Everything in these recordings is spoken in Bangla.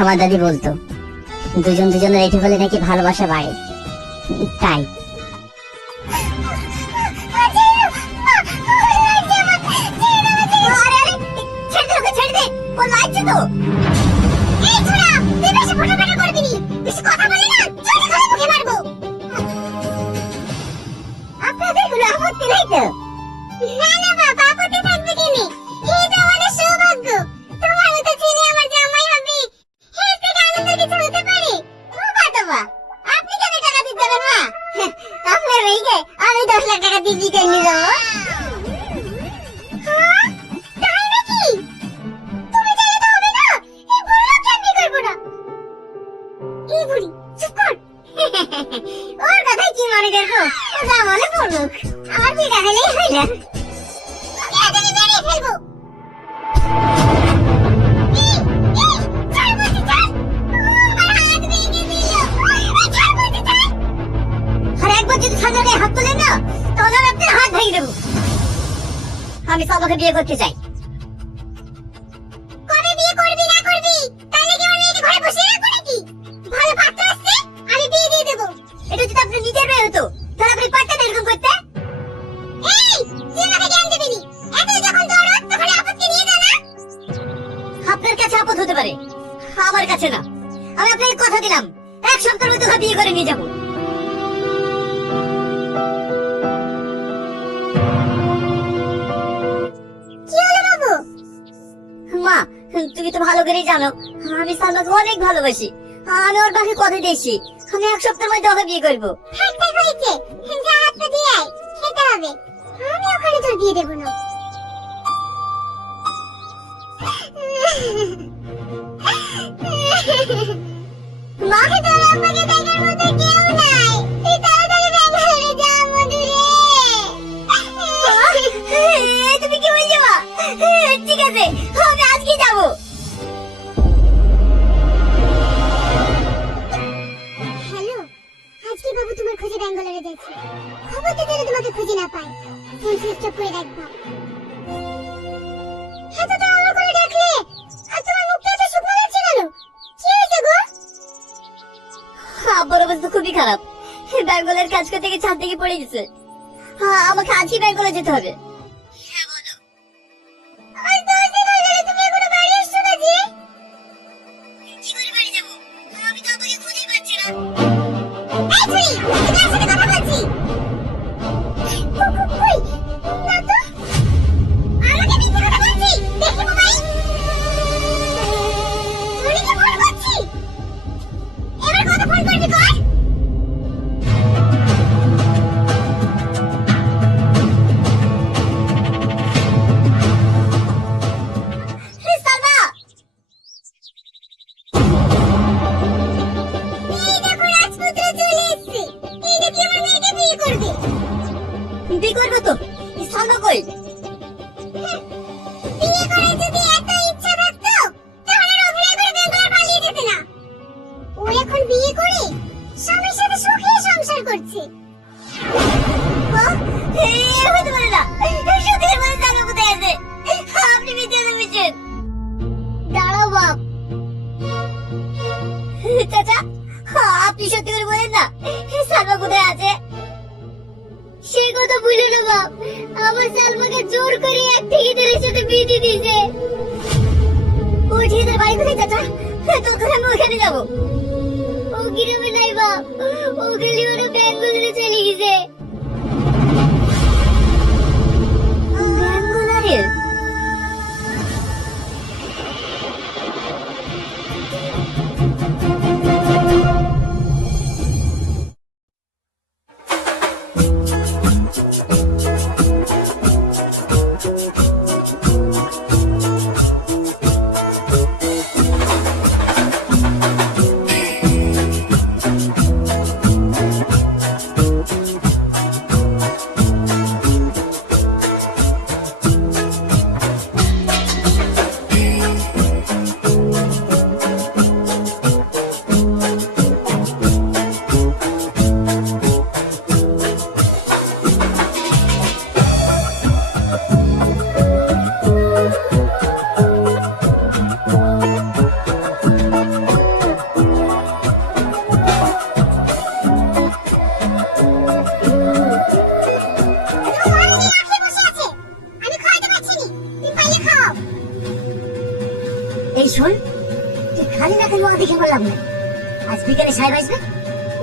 আমার দাদি বলতো দুজন দুজনের এটি হলে নাকি ভালোবাসা বাড়ে, তাই। আমি 10 লাখ টাকা দিয়ে কি করে নিয়ে যাবো? ওর কথাই কি মনে করবো, ও যা মনে পড়ুক, আমার বিটা হলেই হইল। আমি বেরিয়ে ফেলবো। আমি সালমাকে বিয়ে করতে চাই। কবে বিয়ে করবি না করবি, তাহলে কি ওর মেয়েকে ঘরে বসিয়ে রাখবো নাকি? ভালো পাত্র আসছে, আমি বিয়ে দিয়ে দেবো। এটা যদি আপনি নিজের মেয়ে হতো তাহলে আপনি পারতেন এরকম করতে? এই, তুই আমাকে জ্ঞান দিবি নি? এত যখন দরদ, তখন আপদকে নিয়ে যা না। আপনার কাছে আপদ হতে পারে, আমার কাছে না। আমি আপনাকে কথা দিলাম 1 সপ্তাহের মধ্যে ওকে বিয়ে করে নিয়ে যাবো। কি হলো বাবু? মা, তুমি তো ভালো করেই জানো আমি সালমাকে অনেক ভালোবাসি। আমি ওর পাশে কথা দিয়েছি, আমি 1 সপ্তাহের মধ্যে ওকে বিয়ে করবো। থাক থাক হয়েছে, যা হাতটা দিয়ে আয়, খেতে হবে। আমি ওখানে তোর বিয়ে দেবো না। মা, তোর আমাকে দেখার মতো কেউ নাই, তুই তাড়াতাড়ি ব্যাঙ্গালোরে যা মধুরে। তুমি কি বলছো মা? ঠিক আছে, আমি আজকে যাবো। হ্যালো, আজকে বাবু তোমার খোঁজে ব্যাঙ্গালোরে যাচ্ছে। খবরটা যেন তোমাকে খুঁজে না পায়, ফোন সুইচ অফ করে রাখবা। এত তাড়াহুড়ো করে ডাকলে, আর তোমার মুখটা এত শুকনো লাগছে কেন? কি হয়েছে গো? আব্বুর অবস্থা খুবই খারাপ, ব্যাঙ্গালোর কাজ করতে গিয়ে ছাদ থেকে পড়ে গেছে। আমাকে আজই ব্যাঙ্গালোর যেতে হবে। আজ 10 দিন হয়ে গেল, তুমি এখনো বাড়ি এসছো না যে? কি করে বাড়ি যাবো? আমি তো আপনাকে খুঁজেই পাচ্ছি না। এই তুই, আমি কার সাথে কথা বলছি? কই, না তো। আমাকে মিথ্যে কথা বলছি, দেখি মোবাইল। তুই কি ফোন করছি? এবার কত ফোন করবি কর? সালমা, এই দেখো রাজপুত্র চলে এসেছে। এই দেখি আমার মেয়েকে বিয়ে করবে। বিয়ে করবো তো? সালমা কই? বিয়ে করার যদি এত ইচ্ছা থাকতো, তাহলে অভিনয় করে বেঙ্গল পালিয়ে যেতে না। ও এখন বিয়ে করে স্বামীর সাথে সুখে সংসার করছে। হতে পারে না, সত্যি মানে সালমা কোথায় আছে? আপনি মিথ্যে বলছেন। দাঁড়াও বাপ। চাচা, আপনি সত্যি করে বলেন না সালমা কোথায় আছে? সে কথা বলো না বাপ, আমার সালমাকে জোর করে এক ঠিকাদারের সাথে বিয়ে দিয়ে দিয়েছে। ওই ঠিকাদার বাড়ি কোথায় চাচা? তখন আমি ওখানে যাবো। ও গ্রামে নাই বাপ, ও গেলে ওরা বেঙ্গলোরে চলে গেছে। ব্যাঙ্গালোরে?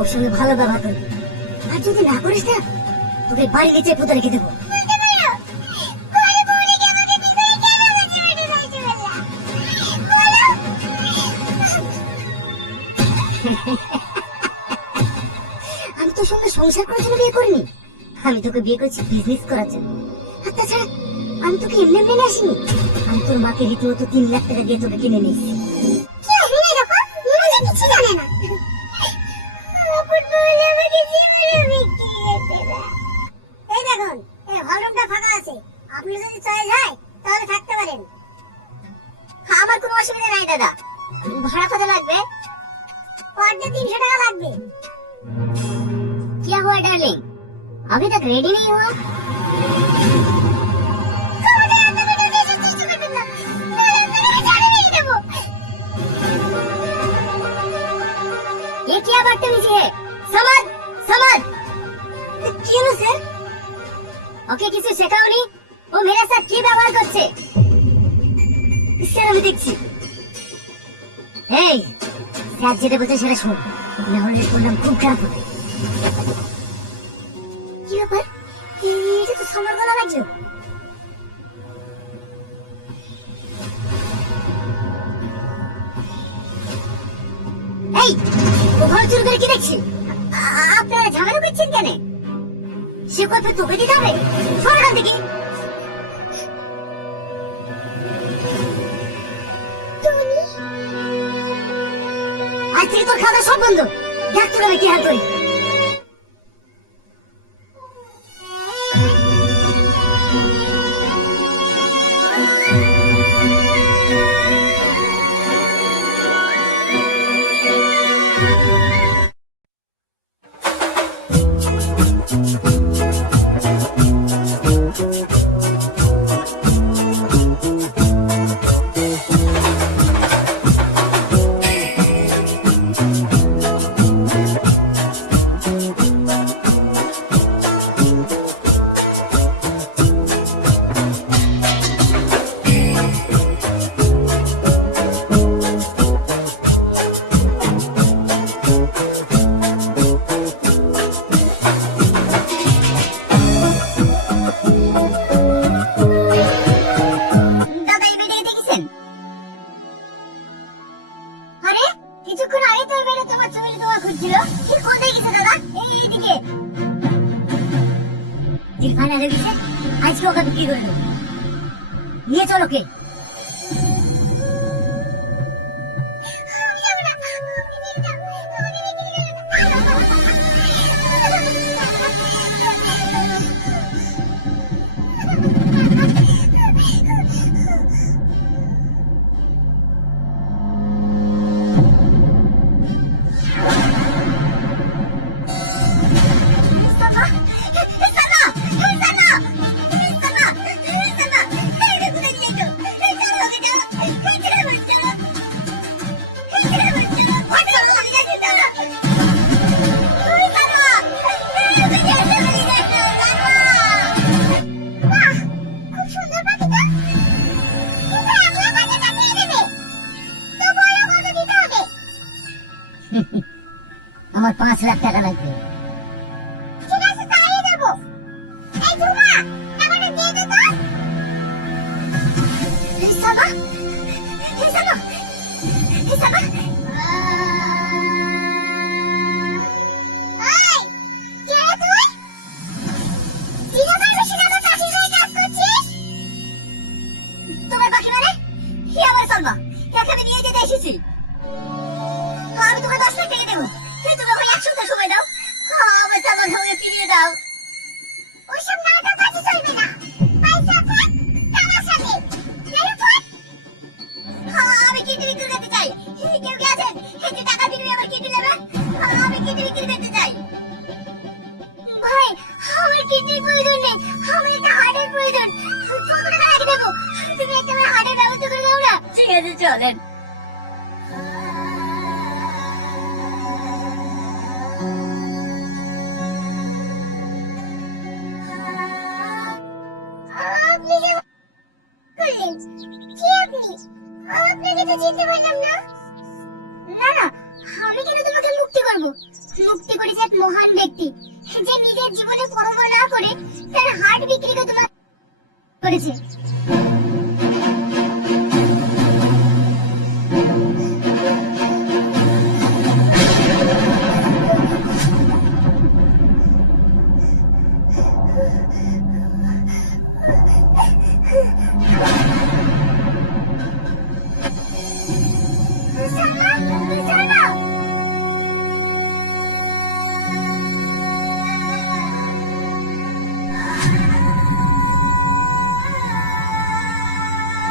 ওর সঙ্গে ভালো ব্যবহার করবি, আর যদি না করিস না তোকে বাড়ি নিচে পুঁতে রেখে দেবো। আমি তোর সঙ্গে সংসার করার জন্য বিয়ে করিনি, আমি তোকে বিয়ে করেছি বিজনেস করার জন্য। আর তাছাড়া আমি তোকে এমনি এমনি নিয়ে আসিনি, আমি তোর মাকে রীতিমতো 3 লাখ টাকা দিয়ে তোকে কিনে নিয়েছি। কি হলো এরকম? মনে কিছু জানে না। আপন বলে আমাকে জীবনে বিক্রি করতে না। এই দেখুন, এই হলরুমটা ফাঁকা আছে, আপনি যদি চলে যায় তাহলে থাকতে পারেন। আমার কোনো অসুবিধা নাই দাদা, ভাড়া কত লাগবে? पर डे 300 টাকা লাগবে। क्या हुआ डार्लिंग, अभी तक रेडी नहीं हुआ? ये क्या बदतमीजी है? समझ समझ। क्यों सर? ওকে কিছু শেখাওনি, ও মেরে সাথে কি ব্যবহার করছে স্যার আমি দেখছি। এই স্যার যেটা বলছে সেটা শোন, না হলে তোর নাম খুব খারাপ হবে। কি ব্যাপার? এটা তো সমর গলা লাগছে। এই ও ঘর চুরি করে কি দেখছি? আপনারা ঝামেলা করছেন কেন? সে কথা তোকে দিতে হবে, সর এখান থেকে। আজ থেকে তোর খাতা সব বন্ধ, দেখ তোর আমি কি হাল করি। দাদা এই বেড়ে দেখেছেন? আরে কিছুক্ষণ আগে তো এই বেড়ে তোমার চুরি দেওয়া খুঁজছিল, কি কোথায় গেছে দাদা? এইদিকে ঠিক ফাইনালে গেছে, আজকে ওকে বিক্রি করে দেবো, নিয়ে চলো কে। আমার 5 লাখ টাকা লাগবে। ঠিক আছে তাই দেব। এই ঝুমা, টাকাটা দিয়ে দে তো। হিসাবা হিসাবা হিসাবা। এই, কে রে তুই? দিনকার বেশি টাকা চাকরি করে কাজ করছিস? তোমার বাকি মানে কি? আমার সালমা একে আমি নিয়ে যেতে এসেছি, আমি তোমাকে 10 লাখ টাকা দেবো, তুমি আমাকে 1 সপ্তাহ সময় দাও, আমার সালমাকে আমাকে ফিরিয়ে দাও। ওইসব নাটক কাজে চলবে না। পয়সা থাক, টাকা সাথে। মেরে ফোন। আমি কিডনি বিক্রি করতে চাই, কেউ কি আছেন যে টাকা দিলে আমার কিডনি নেবে? আমি কিডনি বিক্রি করতে চাই। ভাই, আমার কিডনির প্রয়োজন নেই, আমার একটা হার্টের প্রয়োজন। কত টাকা লাগে দেবো? তুমি একটা আমার হার্টের ব্যবস্থা করে দাও না। ঠিক আছে চলেন। আপনি যে করলেন, কে আপনি? আপনাকে তো চিনতে পারলাম না। না না, আমি কেন তোমাকে মুক্তি করবো? মুক্তি করেছে এক মহান ব্যক্তি, যে নিজের জীবনে কর্ম না করে তার হার্ট বিক্রি করে তোমার করেছে।